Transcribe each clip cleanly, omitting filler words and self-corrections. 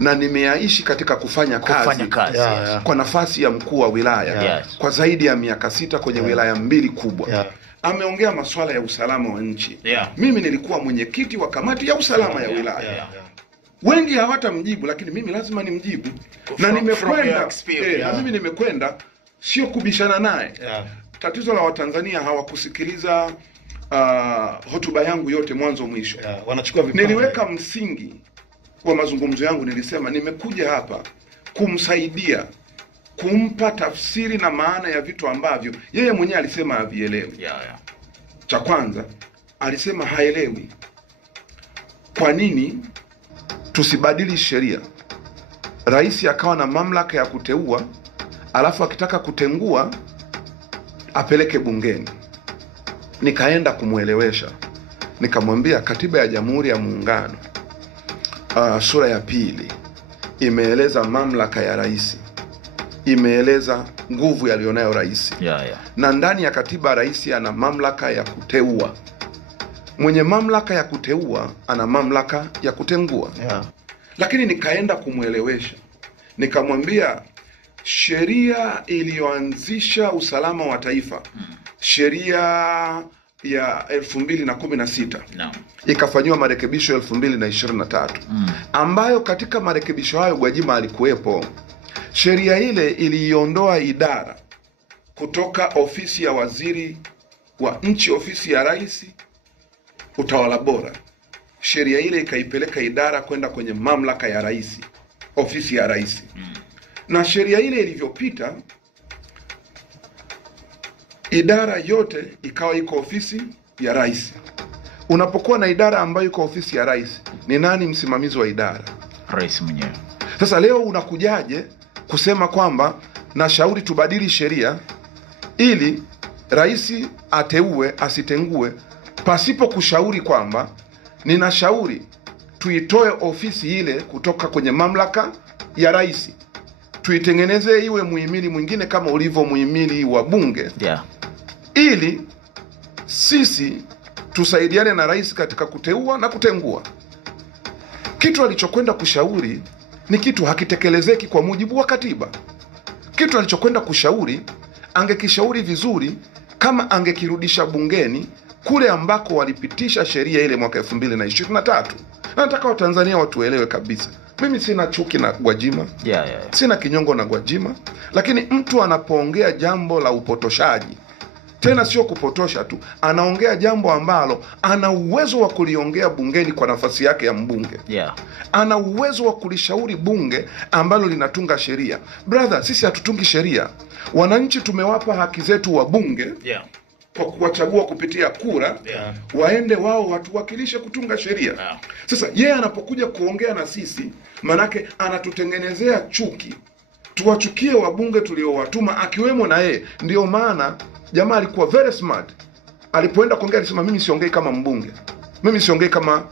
na nimeyaishi katika kufanya kazi kwa nafasi ya mkuu wa wilaya kwa zaidi ya miaka 6 kwenye wilaya 2 kubwa. Ameongea masuala ya usalama wa nchi. Mimi nilikuwa mwenyekiti wa kamati ya usalama ya wilaya. Wengi hawatamjibu, lakini mimi lazima nimjibu. Na nimekwenda na mimi nimekwenda sio kubishana naye. Tatizo la Watanzania hawakusikiliza hotuba yangu yote mwanzo mwisho. Wanachukua vipande. Niliweka msingi wa mazungumzo yangu, nilisema nimekuja hapa kumsaidia, kumpa tafsiri na maana ya vitu ambavyo yeye mwenyewe alisema havielewi. Cha kwanza, alisema haelewi kwa nini tusibadili sheria. Rais akawa na mamlaka ya kuteua, alafu akitaka kutengua apeleke bungeni. Nikaenda kumuelewesha. Nikamwambia katiba ya Jamhuri ya Muungano sura ya 2 imeeleza mamlaka ya rais. Imeeleza nguvu yalionayo rais. Na ndani ya katiba rais ana mamlaka ya kuteua. Mwenye mamlaka ya kuteua ana mamlaka ya kutengua. Lakini nikaenda kumuelewesha. Nikamwambia sheria iliyoanzisha usalama wa taifa, sheria ya 2016 ikafanywa marekebisho 2023 ambayo katika marekebisho hayo Gwajima alikuwepo. Sheria ile iliiondoa idara kutoka ofisi ya waziri wa nchi, ofisi ya rais, utawala bora. Sheria ile ikaipeleka idara kwenda kwenye mamlaka ya rais, ofisi ya rais. Na sheria ile ilivyopita, idara yote ikawa iko ofisi ya rais. Unapokuwa na idara ambayo iko ofisi ya rais, ni nani msimamizi wa idara? Rais mwenyewe. Sasa leo unakujaje kusema kwamba na shauri tubadili sheria ili rais ateue asitengue, pasipo kushauri kwamba ninashauri tuitoe ofisi ile kutoka kwenye mamlaka ya rais, tuitengeneze iwe muhimili mwingine kama ulivyo muhimili wa bunge, ili sisi tusaidiane na rais katika kuteua na kutengua. Kitu alichokwenda kushauri ni kitu hakitekelezeki kwa mujibu wa katiba. Kitu alichokwenda kushauri, angekishauri vizuri kama angekirudisha bungeni kule ambako walipitisha sheria ile mwaka 2023. Nataka Watanzania watuelewe kabisa. Mimi sina chuki na Gwajima. Sina kinyongo na Gwajima, lakini mtu anapoongea jambo la upotoshaji, tena sio kupotosha tu, anaongea jambo ambalo ana uwezo wa kuliongea bungeni kwa nafasi yake ya mbunge. Ana uwezo wa kulishauri bunge ambalo linatunga sheria. Brother, sisi hatutungi sheria. Wananchi tumewapa haki zetu wa bunge kwa kuwachagua kupitia kura. Waende wao watuwakilishe kutunga sheria. Sasa yeye anapokuja kuongea na sisi, manake anatutengenezea chuki. Tuwachukie wabunge tuliowatuma akiwemo na yeye. Ndio maana jamaa alikuwa very smart. Alipoenda kuongea alisema mimi siongei kama mbunge. Mimi siongei kama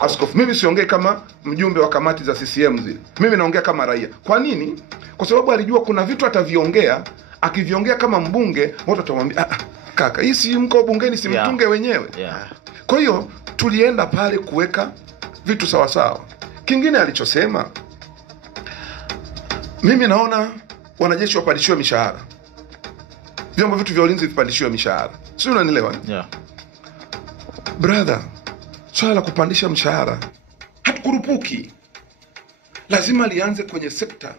askofu. Mimi siongei kama mjumbe wa kamati za CCM zile. Mimi naongea kama raia. Kwa nini? Kwa sababu alijua kuna vitu ataviongea, akiviongea kama mbunge, watu watamwambia kaka, hii si mko bungeni, si mtunge wenyewe. Kwa hiyo tulienda pale kuweka vitu sawa sawa. Kingine alichosema, mimi naona wanajeshi wapandishiwe mishahara. Vyombo vitu vya ulinzi vipandishiwe mishahara. Sio, unanielewa? Brother, swala la kupandisha mshahara hatukurupuki. Lazima lianze kwenye sekta,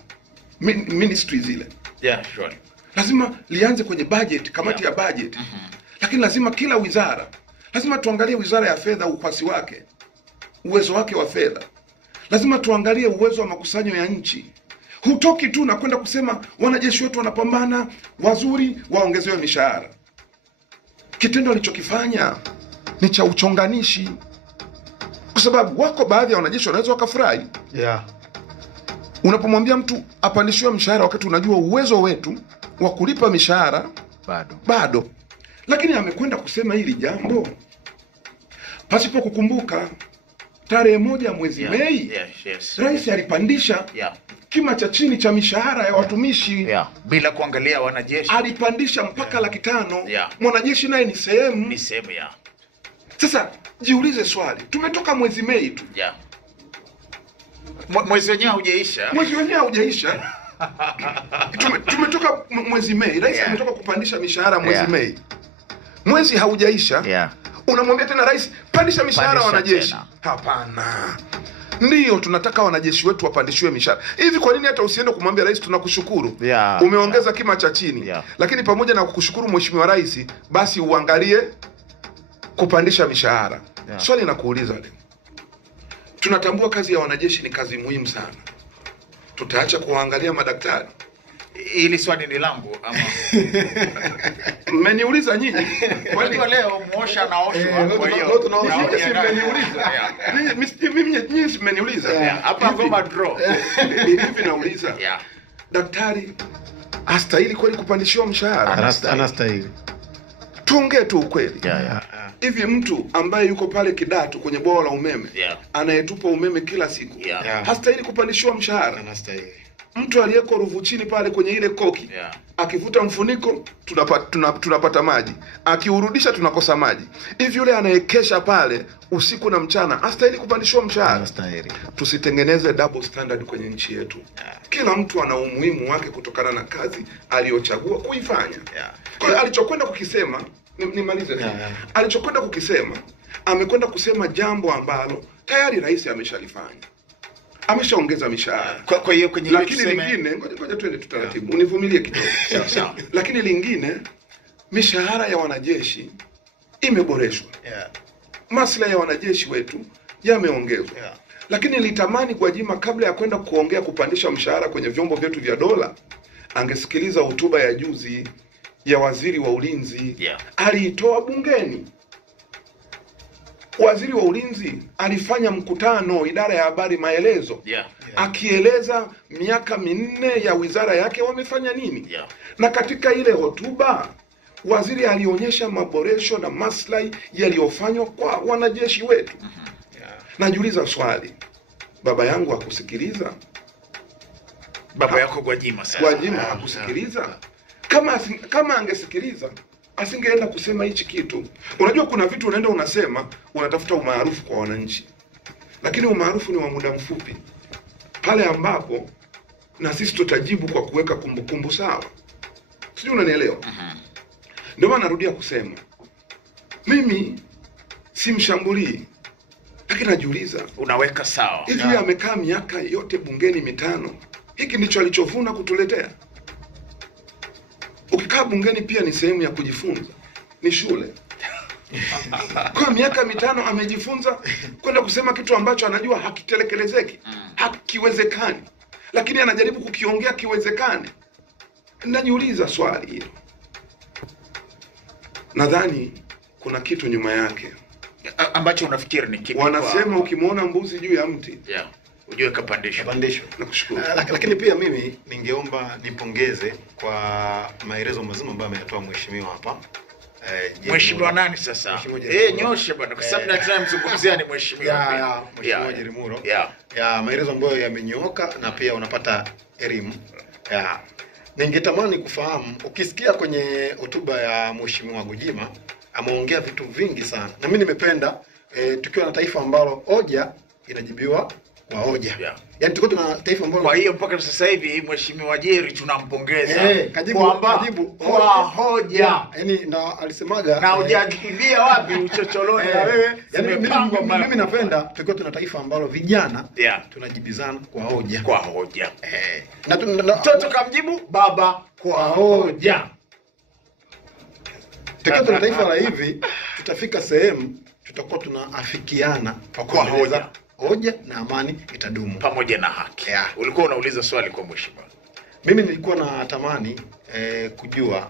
ministry zile. Lazima lianze kwenye budget, kamati ya budget. Lakini lazima kila wizara, lazima tuangalie wizara ya fedha, ukwasi wake, uwezo wake wa fedha. Lazima tuangalie uwezo wa makusanyo ya nchi. Hutoki tu na kwenda kusema wanajeshi wetu wanapambana wazuri, waongezewe mishahara. Kitendo alichokifanya ni cha uchonganishi. Kwa sababu wako baadhi ya wanajeshi wanaweza wakafurahi. Unapomwambia mtu apandishiwe mshahara wakati unajua uwezo wetu wa kulipa mishahara bado. Lakini amekwenda kusema hili jambo pasipo kukumbuka tarehe 1 mwezi Mei, rais alipandisha kima cha chini cha mishahara ya watumishi bila kuangalia wanajeshi. Alipandisha mpaka 500,000. Mwanajeshi naye ni sehemu. Sasa jiulize swali, tumetoka mwezi Mei tu. Mwezi wenyewe haujaisha. Mwezi wenyewe haujaisha. Tumetoka mwezi Mei. Rais ametoka kupandisha mishahara mwezi Mei. Mwezi haujaisha. Unamwambia tena rais pandisha mishahara wanajeshi. Hapana. Ndio tunataka wanajeshi wetu wapandishiwe mishahara. Hivi kwa nini hata usiende kumwambia rais tunakushukuru? Umeongeza kima cha chini. Lakini pamoja na kukushukuru mheshimiwa rais, basi uangalie kupandisha mishahara. Swali nakuuliza leo. Tunatambua kazi ya wanajeshi ni kazi muhimu sana. Tutaacha kuangalia madaktari? Ili swali ni langu ama mmeniuliza nyinyi? Kwa hiyo leo muosha na osho kwa hiyo mmeniuliza. Mimi mmeniuliza. Hapa ngoma draw. Hivi nauliza. Daktari hastahili kweli kupandishiwa mshahara? Anastahili. Tuongee tu ukweli. Hivi mtu ambaye yuko pale Kidatu kwenye bwawa la umeme anayetupa umeme kila siku hastahili kupandishiwa mshahara? Anastahili. Mtu aliyeko Ruvu chini pale kwenye ile koki akivuta mfuniko tunapata maji, akiurudisha tunakosa maji. Hivi yule anayekesha pale usiku na mchana hastahili kupandishwa mshahara? Anastahili. Tusitengeneze double standard kwenye nchi yetu. Kila mtu ana umuhimu wake kutokana na kazi aliyochagua kuifanya. Kwa hiyo alichokwenda kukisema nimalize. Alichokwenda kukisema, amekwenda kusema jambo ambalo tayari rais ameshalifanya. Ameshaongeza mishahara. Kwa hiyo kwenye lakini lingine ngoja twende tutaratibu. Univumilie kidogo. Sawa. Lakini lingine, mishahara ya wanajeshi imeboreshwa. Maslahi ya wanajeshi wetu yameongezwa. Lakini nilitamani Gwajima kabla ya kwenda kuongea kupandisha mshahara kwenye vyombo vyetu vya dola, angesikiliza hotuba ya juzi ya waziri wa ulinzi. Aliitoa bungeni. Waziri wa ulinzi alifanya mkutano idara ya habari maelezo akieleza miaka 4 ya wizara yake wamefanya nini. Na katika ile hotuba waziri alionyesha maboresho na maslahi yaliyofanywa kwa wanajeshi wetu. Najiuliza swali, baba yangu hakusikiliza? Baba yako Gwajima sasa. Gwajima hakusikiliza? Kama angesikiliza asingeenda kusema hichi kitu. Unajua kuna vitu unaenda unasema unatafuta umaarufu kwa wananchi, lakini umaarufu ni wa muda mfupi, pale ambapo na sisi tutajibu kwa kuweka kumbukumbu sawa. Sijui unanielewa? Ndio maana narudia kusema mimi simshambulii, lakini najiuliza unaweka sawa. Hivi amekaa miaka yote bungeni mitano, hiki ndicho alichovuna kutuletea? Ukikaa bungeni pia ni sehemu ya kujifunza, ni shule. Kwa miaka 5 amejifunza kwenda kusema kitu ambacho anajua hakitelekelezeki, hakiwezekani, lakini anajaribu kukiongea kiwezekane. Najiuliza swali hilo. Nadhani kuna kitu nyuma yake ambacho unafikiri ni kipi? Wanasema ukimwona mbuzi juu ya mti ujue kapandisho. Nakushukuru. Lakini pia mimi ningeomba nipongeze kwa maelezo mazima ambayo ameyatoa mheshimiwa hapa. Mheshimiwa nani sasa? Nyoshe bwana, kwa sababu nataka mzungumzia ni mheshimiwa. Mheshimiwa Jerimuro. Maelezo ambayo yamenyooka na pia unapata elimu. Ningetamani kufahamu, ukisikia kwenye hotuba ya mheshimiwa Gwajima ameongea vitu vingi sana. Na mimi nimependa tukiwa na taifa ambalo hoja inajibiwa kwa hoja. Yaani tuko tuna taifa ambalo, kwa hiyo mpaka sasa hivi mheshimiwa Jeri tunampongeza kajibu kwa hoja. Yaani na alisemaga na hujakimbia wapi uchocholoni na wewe. Yaani mimi napenda tukiwa tuna taifa ambalo vijana tunajibizana kwa hoja. Na mtoto kamjibu baba kwa hoja. Tukiwa tuna taifa la hivi tutafika sehemu tutakuwa tunaafikiana kwa hoja na amani itadumu pamoja na haki. Ulikuwa unauliza swali kwa mheshimiwa. Mimi nilikuwa natamani kujua,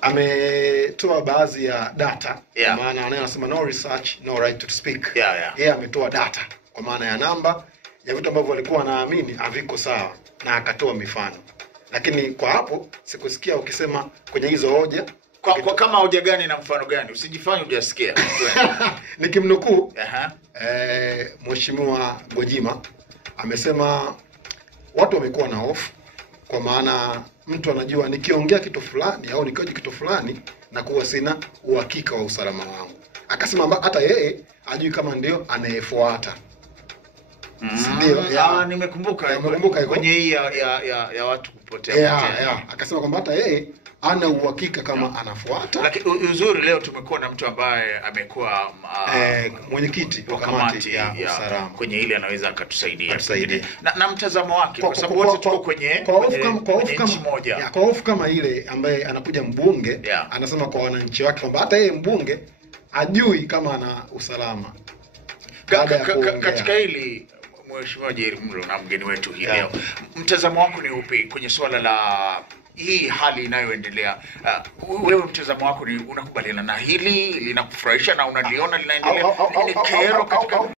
ametoa baadhi ya data kwa maana anasema no research no right to speak. Yeye ametoa data kwa maana ya namba ya vitu ambavyo walikuwa wanaamini haviko sawa na akatoa mifano. Lakini kwa hapo sikusikia ukisema kwenye hizo hoja kwa kama hoja gani na mfano gani, usijifanye hujasikia. Nikimnukuu mheshimiwa Gwajima amesema watu wamekuwa na hofu kwa maana mtu anajua nikiongea kitu fulani au nikioje kitu fulani na kuwa sina uhakika wa usalama wangu. Akasema hata yeye ajui kama ndio anayefuata. Ndio. Nimekumbuka kwenye hii ya watu kupotea. Akasema kwamba hata yeye ana uhakika kama anafuata. Lakini uzuri leo tumekuwa na mtu ambaye amekuwa mwenyekiti wa kamati ya usalama kwenye ile, anaweza akatusaidia na mtazamo wake, kwa sababu wote tuko kwenye nchi moja. Kwa hofu kama ile ambaye anakuja mbunge anasema kwa wananchi wake kwamba hata yeye mbunge ajui kama ana usalama. Katika hili Mheshimiwa Jerry Mlo na mgeni wetu hii leo, mtazamo wako ni upi kwenye swala la hii hali inayoendelea? Wewe mtazamo wako ni unakubaliana na hili, linakufurahisha na unaliona linaendelea? Ni kero katika